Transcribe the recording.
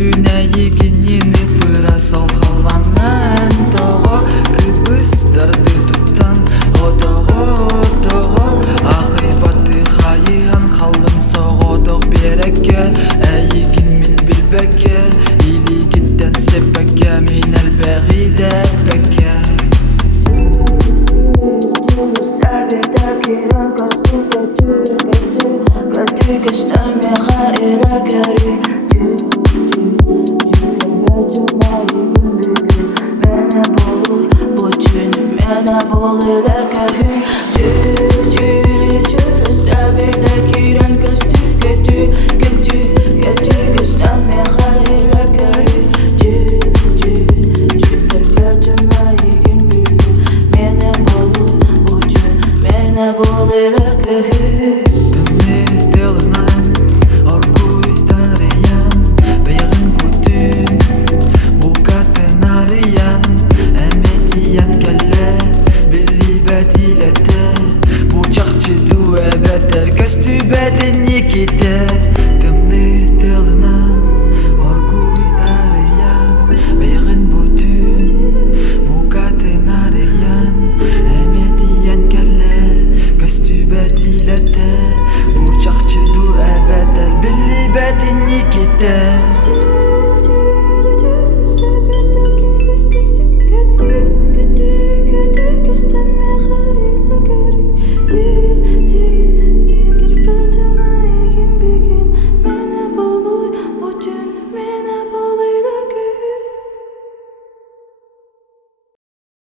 Büneyi yeni biraz halkalangan Togo kıbıstırdı tutan Otogo Ahibatı hayihan kaldım soğuduk berek'e Eygin min bilbeke İli gitten sepeke Minel beğide peke Kiran kastı kötü geçten hayra kari mene bolur lekahü sabirde kiran kastı kötü geçten hayra kari mene bolur lekahü Bedeni kite Tımlı tılınan Orguy tarayan Beğen bütün Mukaten arayan Emediyen kelle Kastübet ilete Bu çakçı du ebedel Billi bedeni kite